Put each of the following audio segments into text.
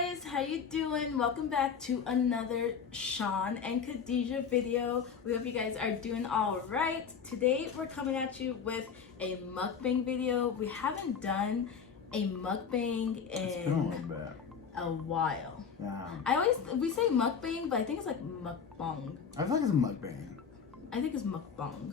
guys, how you doing? Welcome back to another Shawn and Kadija video. We hope you guys are doing all right. Today we're coming at you with a mukbang video. We haven't done a mukbang in a while. Yeah. We say mukbang, but I think it's like mukbang. I feel like it's a mukbang. I think it's mukbang.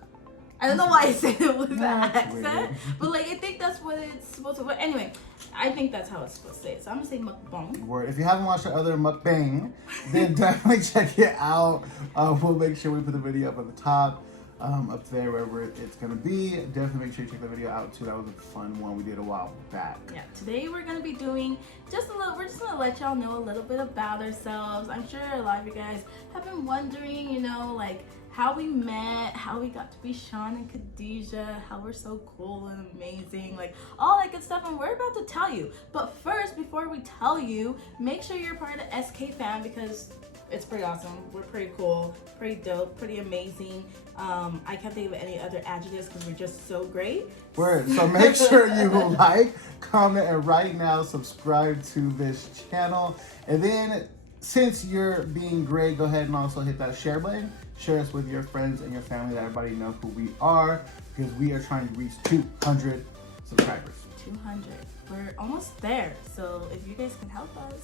I don't know why I said it with that accent, weird. but like I think that's what it's supposed to. But anyway, I think that's how it's supposed to say. So I'm gonna say mukbang. Word. If you haven't watched our other mukbang, then definitely check it out. We'll make sure we put the video up at the top, up there wherever it's gonna be. Definitely make sure you check the video out too. That was a fun one we did a while back. Yeah. Today we're gonna be doing just a little. We're just gonna let y'all know a little bit about ourselves. I'm sure a lot of you guys have been wondering, you know, like how we met, how we got to be Shawn and Kadija, how we're so cool and amazing, like all that good stuff, and we're about to tell you. But first, before we tell you, make sure you're part of the SK fam because it's pretty awesome. We're pretty cool, pretty dope, pretty amazing. I can't think of any other adjectives because we're just so great. Word. So make sure you like, comment, and right now subscribe to this channel. And then since you're being great, go ahead and also hit that share button. Share us with your friends and your family, let everybody know who we are, because we are trying to reach 200 subscribers. 200. We're almost there. So if you guys can help us,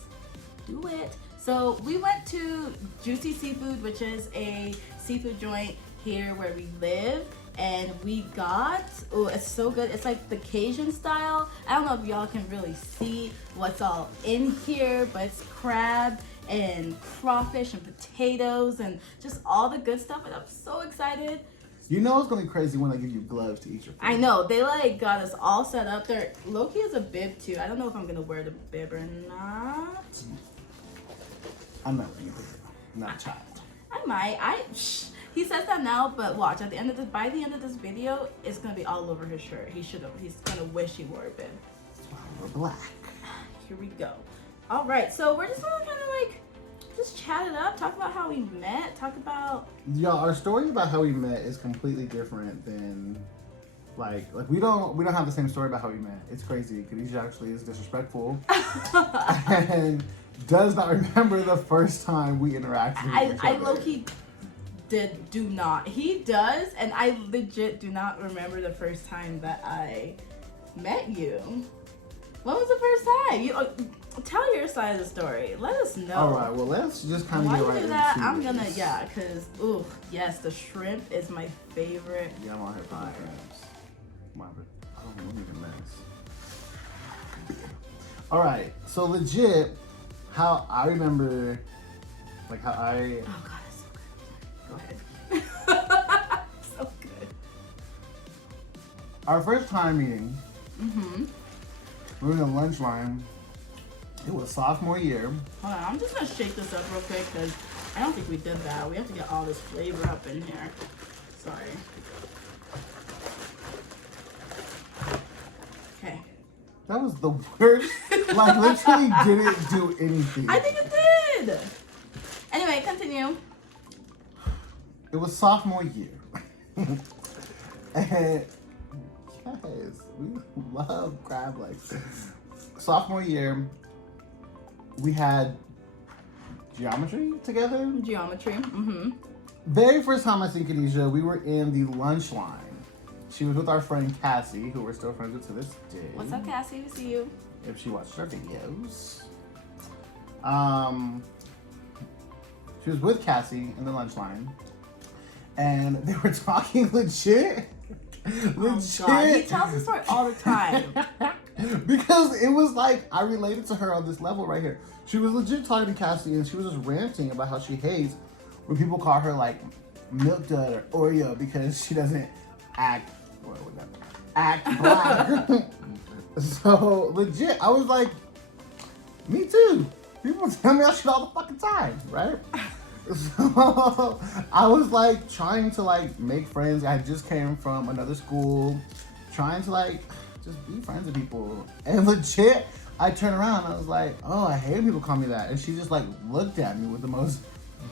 do it. So we went to Juicy Seafood, which is a seafood joint here where we live. And we got, oh, it's so good. It's like the Cajun style. I don't know if y'all can really see what's all in here, but it's crab and crawfish and potatoes and just all the good stuff. And I'm so excited. You know it's gonna be crazy when they give you gloves to eat your food. I know, they like got us all set up there. Loki has a bib too. I don't know if I'm gonna wear the bib or not. I'm not wearing a bib, not a child. I might. He says that now, but watch, at the end of this, by the end of this video, it's gonna be all over his shirt. He's gonna wish he wore a bib. That's why we're black. Here we go. All right, so we're just gonna kind of like just chat it up, talk about how we met, talk about. Y'all, our story about how we met is completely different than like we don't have the same story about how we met. It's crazy. Kadija actually is disrespectful and does not remember the first time we interacted with each other. I low-key do not. He does, and I legit do not remember the first time that I met you. When was the first time? You tell your side of the story. Let us know. All right. Well, let's just kind of While get you right do that, into I'm this. gonna cause yes, the shrimp is my favorite. Yeah, I'm on here for the shrimps. I don't need a mess. All right. So legit, how I remember, like how I. Oh God, it's so good. Go ahead. So good. Our first time meeting. Mm-hmm. We were in the lunch line. It was sophomore year. Hold on, I'm just gonna shake this up real quick because I don't think we did that. We have to get all this flavor up in here. Sorry. Okay. That was the worst. Like literally didn't do anything. I think it did. Anyway, continue. It was sophomore year. And yes, we love crab legs. Sophomore year, we had geometry together. Geometry. Mm-hmm. Very first time I see Kadija, we were in the lunch line. She was with our friend Cassie, who we're still friends with to this day. What's up, Cassie? We see you. If she watches our videos. She was with Cassie in the lunch line. And they were talking legit. Oh God, he tells the story all the time. Because it was like, I related to her on this level right here. She was legit talking to Cassie and she was just ranting about how she hates when people call her like Milk Dud or Oreo because she doesn't act black. So legit, I was like, me too. People tell me that shit all the fucking time, right? So I was like trying to like make friends. I just came from another school, trying to like just be friends with people. And legit, I turned around and I was like, oh, I hate when people call me that. And she just like looked at me with the most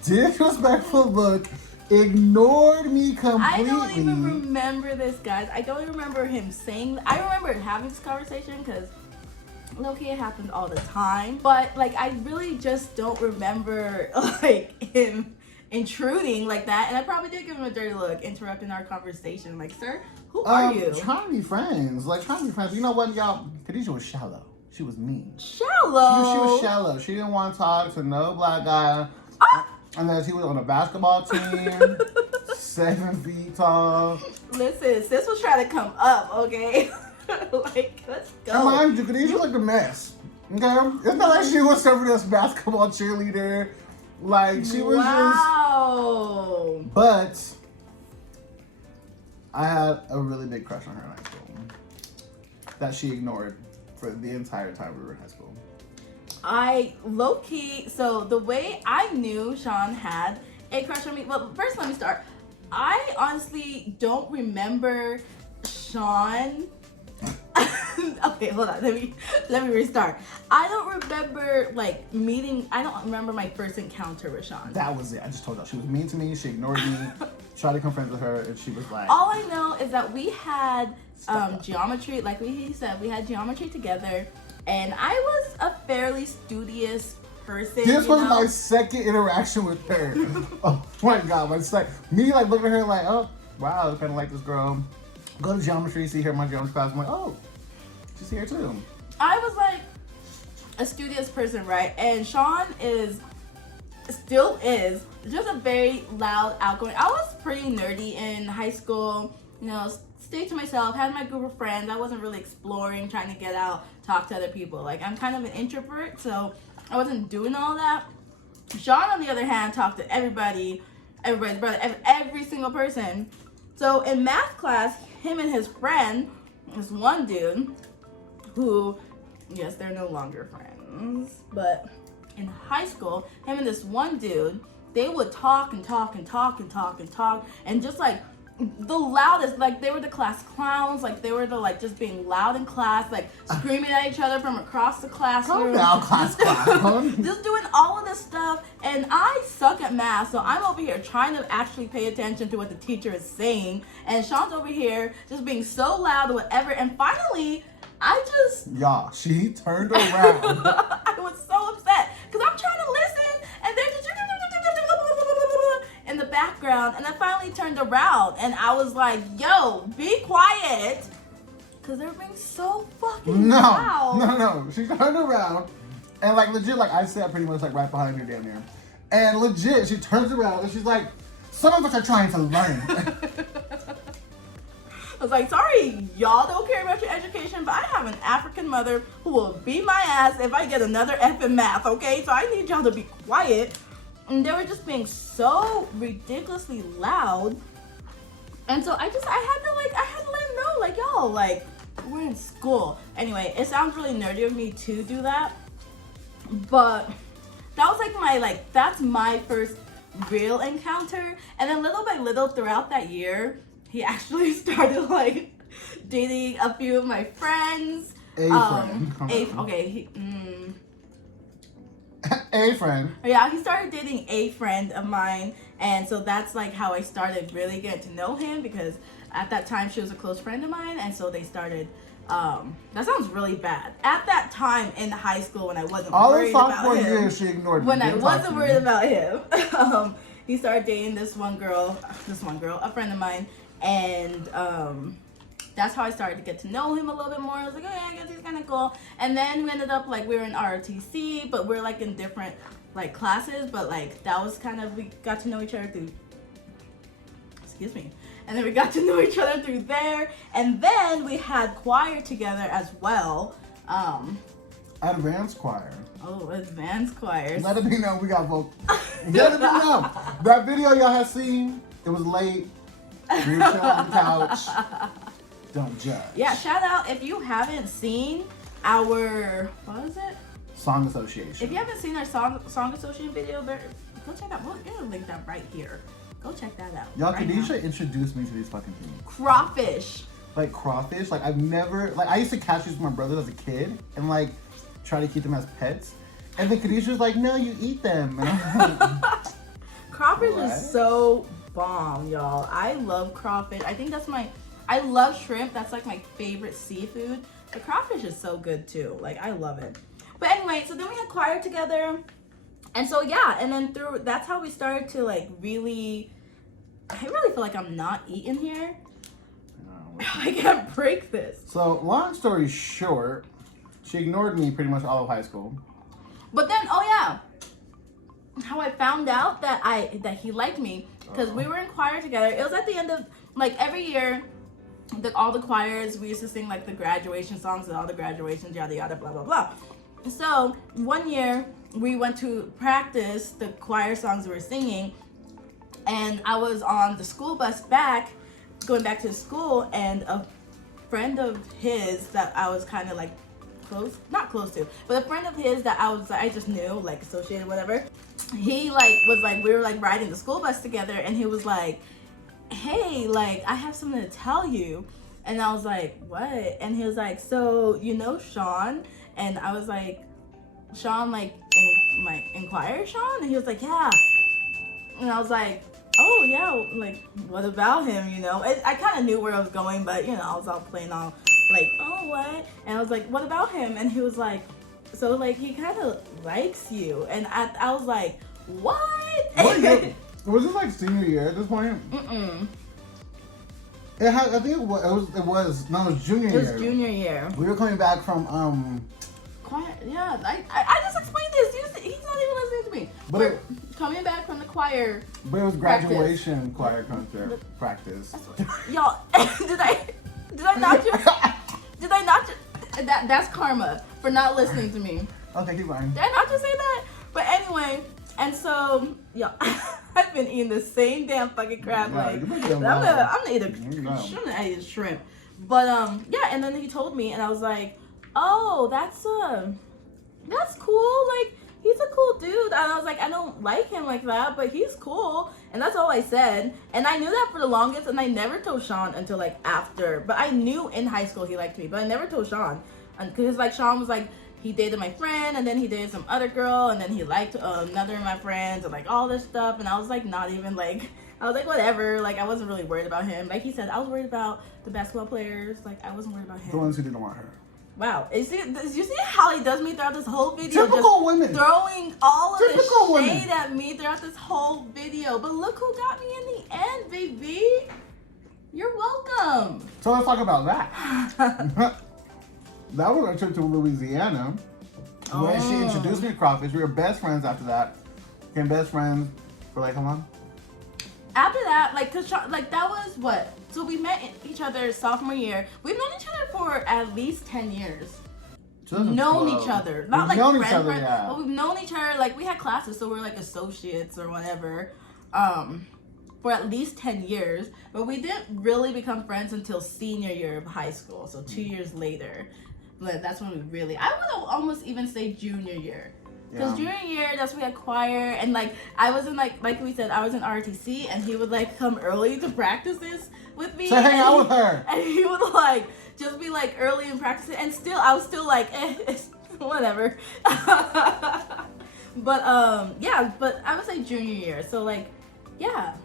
disrespectful look, ignored me completely. I don't even remember this, guys. I don't even remember him saying. I remember having this conversation because low-key it happens all the time, but like I really just don't remember like him intruding like that, and I probably did give him a dirty look, interrupting our conversation. Like, sir, who are you? Trying to be friends. Like, trying to be friends. You know what, y'all? Kadija was shallow. She was mean. Shallow? She was shallow. She didn't want to talk to no black guy. Unless he was on a basketball team, 7 feet tall. Listen, sis was trying to come up, okay? Like, let's go. And mind you, Kadija looked a mess. Okay? It's not like she was somebody else's basketball cheerleader. Like, she was wow. just... But I had a really big crush on her in high school that she ignored for the entire time we were in high school. I low-key, so the way I knew Shawn had a crush on me, well, first let me start. I honestly don't remember Shawn. Okay, hold on, let me restart. I don't remember like meeting, I don't remember my first encounter with Shawn. That was it. I just told y'all. She was mean to me, she ignored me, tried to become friends with her, and she was like... All I know is that we had geometry, like he said, we had geometry together. And I was a fairly studious person. This was my second interaction with her. Oh my god, me like looking at her like, oh wow, I kind of like this girl. Go to geometry, see her in my geometry class. I'm like, oh, she's here too. I was like a studious person, right? And Shawn still is just a very loud, outgoing. I was pretty nerdy in high school, you know, stayed to myself, had my group of friends. I wasn't really exploring, trying to get out, talk to other people. Like, I'm kind of an introvert, so I wasn't doing all that. Shawn, on the other hand, talked to everybody's brother, every single person. So in math class, him and his friend, this one dude, who, yes, they're no longer friends, but in high school, him and this one dude, they would talk and talk and talk and talk and talk, and just like the loudest, like they were the class clowns, like they were the like just being loud in class, like screaming at each other from across the classroom. Just doing all of this stuff, and I suck at math, so I'm over here trying to actually pay attention to what the teacher is saying, and Shawn's over here just being so loud or whatever, and finally, Y'all, she turned around. I was so upset, because I'm trying to listen, and they're just in the background, and I finally turned around and I was like, yo, be quiet, because they're being so fucking loud. No, she turned around and like legit, like I sat pretty much like right behind her down there, and legit she turns around and she's like, some of us are trying to learn. I was like, sorry, y'all don't care about your education, but I have an African mother who will beat my ass if I get another F in math, okay? So I need y'all to be quiet. And they were just being so ridiculously loud. And so I had to let them know, like, yo, like, we're in school. Anyway, it sounds really nerdy of me to do that. But that was like that's my first real encounter. And then little by little throughout that year, he actually started like dating a few of my friends. A friend. Yeah, he started dating a friend of mine, and so that's like how I started really getting to know him, because at that time she was a close friend of mine, and so they started. That sounds really bad. At that time in high school, when I wasn't worried about him, years she ignored when I wasn't worried about him, he started dating this one girl, a friend of mine, and that's how I started to get to know him a little bit more. I was like, oh yeah, I guess he's kind of cool. And then we ended up like, we were in ROTC, but we're like in different like classes, but like that was kind of, we got to know each other through, excuse me. And then we got to know each other through there. And then we had choir together as well. Advanced choir. Oh, advanced choirs. Let it be known we got vocal. Let it be known. That video y'all have seen, it was late. We were chilling on the couch. Don't judge. Yeah, shout out if you haven't seen our, what is it? Song Association. If you haven't seen our song association video, go check that. We're gonna link that right here. Go check that out. Y'all, right Kadija introduced me to these fucking things. Crawfish. Like crawfish. Like I've never, like I used to catch these with my brothers as a kid and like try to keep them as pets. And then Kadija was like, no, you eat them. And I'm like, Crawfish is so bomb, y'all. I love crawfish. I think that's I love shrimp. That's like my favorite seafood. The Crawfish is so good too. Like, I love it. But anyway, so then we had choir together. And so, yeah, and then that's how we started to, like, really, I really feel like I'm not eating here. I can't break this. So, long story short, she ignored me pretty much all of high school. But then, oh yeah, how I found out that he liked me, because we were in choir together. It was at the end of, like, every year, all the choirs, we used to sing, like, the graduation songs and all the graduations, yada yada, blah blah blah. So one year we went to practice the choir songs we were singing, and I was on the school bus going back to the school, and a friend of his that I was kind of like not close to, but a friend of his that I just knew, like, associated, whatever. He we were like riding the school bus together, and he was like, hey, like, I have something to tell you. And I was like, what? And he was like, so you know Shawn? And I was like, Shawn, like, in choir, Shawn? And he was like, yeah. And I was like, oh yeah, like, what about him, you know? I kind of knew where I was going, but, you know, I was all playing all like, oh, what? And I was like, what about him? And he was like, so, like, he kind of likes you. And I was like, what? Was this like senior year at this point? Mm-mm. I think it was junior year. It was junior year. We were coming back from Choir, yeah, I just explained this. He's not even listening to me. But we're coming back from the choir. But it was graduation choir concert practice. Y'all, did I not that's karma for not listening to me. Okay, keep going. Did I not just say that? But anyway, and so, y'all, I've been eating the same damn fucking crab. Like, I'm gonna eat shrimp. But yeah, and then he told me, and I was like, oh, that's cool. Like, he's a cool dude. And I was like, I don't like him like that, but he's cool. And that's all I said. And I knew that for the longest, and I never told Shawn until, like, after. But I knew in high school he liked me, but I never told Shawn. Because, like, Shawn was like, he dated my friend, and then he dated some other girl, and then he liked another of my friends, and, like, all this stuff. And I was like, not even, like, I was like, whatever. Like, I wasn't really worried about him. Like he said, I was worried about the basketball players. Like, I wasn't worried about him. The ones who didn't want her. Wow. You see how he does me throughout this whole video? Typical women. Throwing all of this women. shade at me throughout this whole video. But look who got me in the end, baby. You're welcome. So let's talk about that. That was our trip to Louisiana. When she introduced me to Crawfish. We were best friends after that. Became best friends for, like, how long? After that, like, that was what? So we met each other sophomore year. We've known each other for at least 10 years. Known each other. Not like friends, yeah. But we've known each other, like, we had classes, so we're like associates or whatever. For at least 10 years. But we didn't really become friends until senior year of high school. So 2 years later. But that's when we really, I would almost even say junior year. Because junior year, that's when we had choir, and, like, I was in, like we said, I was in RTC, and he would, like, come early to practices with me. So hang out with her. And he would, like, just be, like, early in practices, and still, I was still, like, it's whatever. But, yeah, but I would say junior year. So, like, yeah,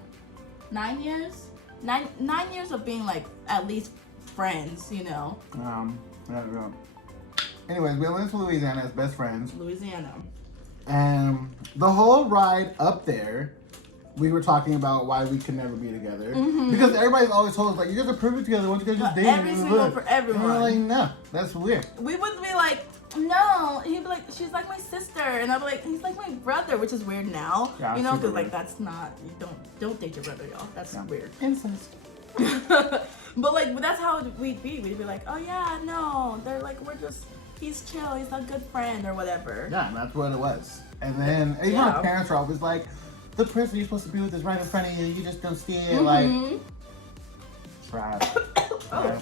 9 years? 9 years of being, like, at least friends, you know? Yeah. Anyways, we went to Louisiana as best friends. Louisiana. And the whole ride up there, we were talking about why we could never be together. Mm-hmm. Because everybody's always told us, like, you guys are perfect together. Why don't you guys just date? Every single for everyone. And we're like, no, that's weird. We would be like, no. He'd be like, she's like my sister. And I'd be like, he's like my brother, which is weird now. Yeah, you know, because, like, that's not, don't date your brother, y'all. That's weird. Incest. But, like, that's how we'd be. We'd be like, oh, yeah, no. They're like, he's chill. He's a good friend or whatever. Yeah, and that's what it was. And then even our parents are always like, the person you're supposed to be with is right in front of you. You just don't see it. Mm-hmm. Like, trash. Right?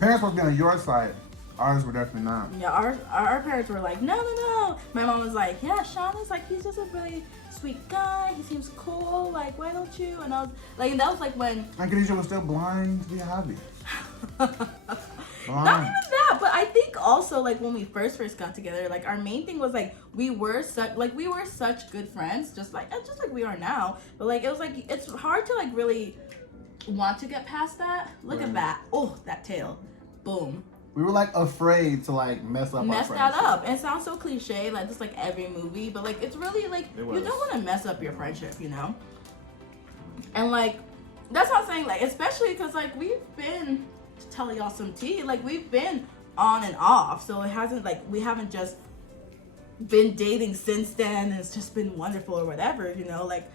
Parents were on your side. Ours were definitely not. Yeah, our parents were like, no. My mom was like, yeah, Shawn is like, he's just a really sweet guy. He seems cool. Like, why don't you? And I was like, and that was like when. And Kadija was still blind to be happy. Not even that, but I think also, like, when we first got together, like, our main thing was, like, we were such good friends, just like we are now. But, like, it was like, it's hard to, like, really want to get past that. Look at that. Oh, that tail. Boom. we were like afraid to like mess up. Mess our that friendship. up. It sounds so cliche, like just like every movie, but like it's really like It you was. don't want to mess up your friendship, you know. And like that's what I'm saying, like especially because like we've been to tell y'all some tea, like we've been on and off, so it hasn't like we haven't just been dating since then. And it's just been wonderful or whatever, you know, like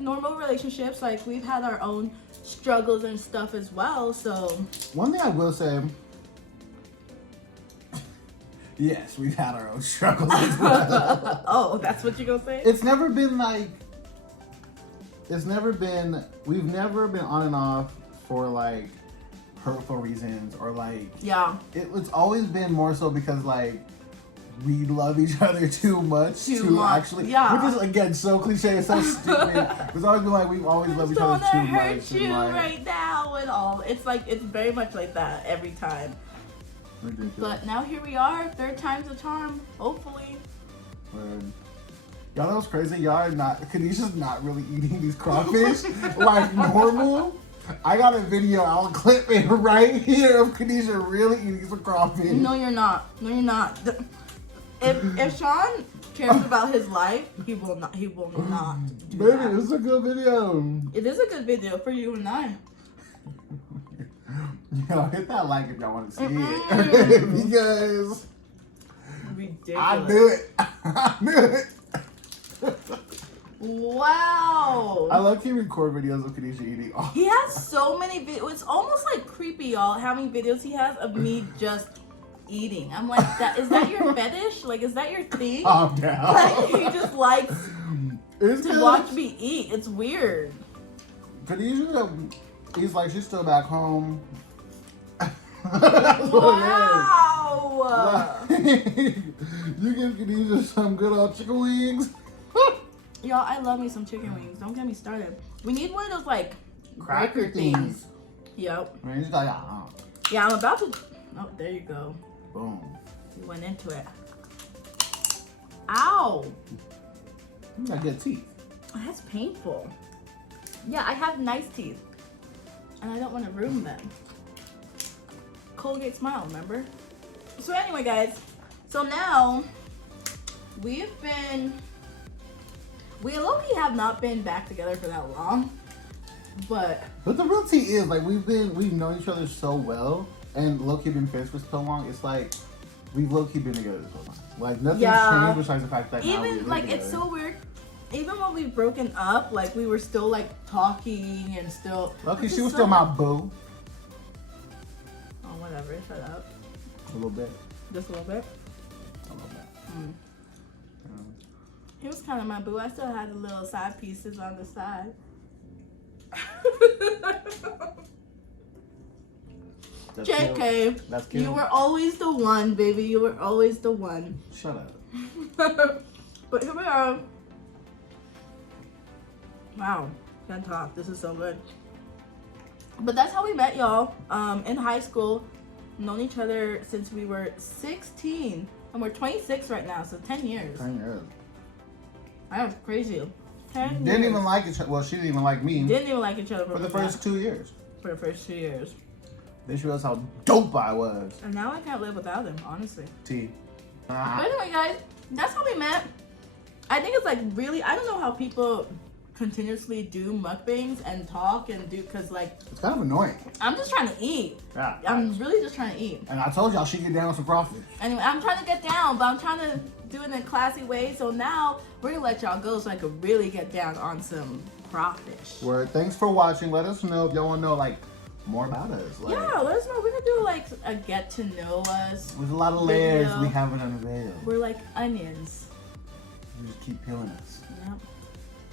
normal relationships. Like we've had our own struggles and stuff as well. So one thing I will say. Yes, we've had our own struggles as well. oh, that's what you gonna say? It's never been like. We've never been on and off for like hurtful reasons or like. Yeah. It's always been more so because like we love each other too much to actually. Yeah. Which is again so cliche, it's so stupid. It's always been like we've always loved each other too much. Hurt you and, like, right now and all. It's like it's very much like that every time. ridiculous. But now here we are, third time's a charm, hopefully. Word. Y'all know what's crazy? Y'all are not. Kadisha's not really eating these crawfish like normal. I got a video. I'll clip it right here of Kadisha really eating some crawfish. No, you're not. No, you're not. If Shawn cares about his life, he will not. He will not. Do Baby, that. this is a good video. It is a good video for you and I. Yo, hit that like if y'all want to see it. Because Ridiculous. I knew it. I knew it. Wow. I love to record videos of Kadisha eating. Oh. He has so many videos. It's almost like creepy, y'all, how many videos he has of me just eating. I'm like, is that your fetish? Like, is that your thing? Calm down. Like, he just likes It's to good. watch me eat. It's weird. Kadisha, he's like, she's still back home. That's what Wow. it is. You give Kadisha some good old chicken wings. Y'all, I love me some chicken wings. Don't get me started. We need one of those, like, Cracker breaker things. Yep. I mean, he's like, ah, Yeah, I'm about to... Oh, there you go. boom. We went into it. Ow. You got good teeth. Oh, that's painful. Yeah, I have nice teeth. And I don't want to ruin them. Colgate Smile, remember? So anyway, guys. So now, we low-key have not been back together for that long. But the real tea is, like, we've known each other so well, and low-key been friends for so long, it's like, we've low-key been together this whole time. Like, nothing's changed besides the fact that now we even, live like, together. it's so weird. Even when we've broken up, like, we were still, like, talking and still... Lucky she was still my boo. Oh, whatever. Shut up. A little bit. Just a little bit. A little bit. Mm. He was kind of my boo. I still had the little side pieces on the side. That's JK, cute. That's cute. you were always the one, baby. You were always the one. Shut up. But here we are. Wow, can't talk. This is so good. But that's how we met, y'all. In high school, known each other since we were 16, and we're 26 right now. So 10 years. 10 years. That's crazy. 10 years. Didn't even like each other. Well, she didn't even like me. Didn't even like each other For the first 2 years. For the first 2 years. Then she realized how dope I was. And now I can't live without him, honestly. T. But anyway, guys, that's how we met. I think it's like really, I don't know how people continuously do mukbangs and talk and do, because like, It's kind of annoying. I'm just trying to eat. Yeah. I'm really just trying to eat. And I told y'all she get down with some crawfish. Anyway, I'm trying to get down, but I'm trying to do it in a classy way. So now we're gonna let y'all go so I could really get down on some crawfish. Word. Thanks for watching. Let us know if y'all want to know like more about us. Like, Yeah, let us know. We're gonna do like a get to know us. there's a lot of layers Video. we haven't unveiled. We're like onions. You just keep peeling us. Yep.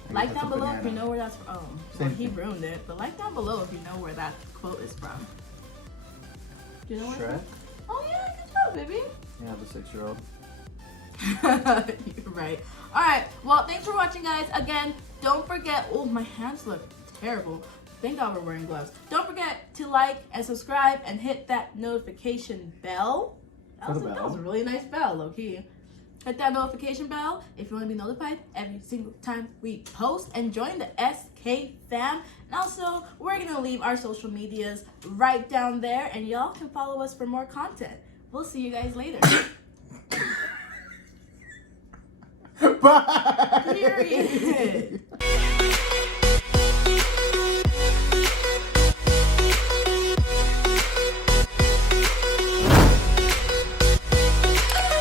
Maybe Like put down some below if you banana. know where that's from. Oh, Same well, he thing. ruined it. But like down below if you know where that quote is from. Do you know where? Shrek? Oh yeah, good job, baby. Yeah, the 6-year-old. You're right. All right. Well, thanks for watching, guys. Again, don't forget. Oh, my hands look terrible. Thank God we're wearing gloves. Don't forget to like and subscribe and hit that notification bell. That was a really nice bell, low key. Hit that notification bell if you want to be notified every single time we post, and join the SK fam. And also, we're going to leave our social medias right down there, and y'all can follow us for more content. we'll see you guys later. Bye. Period.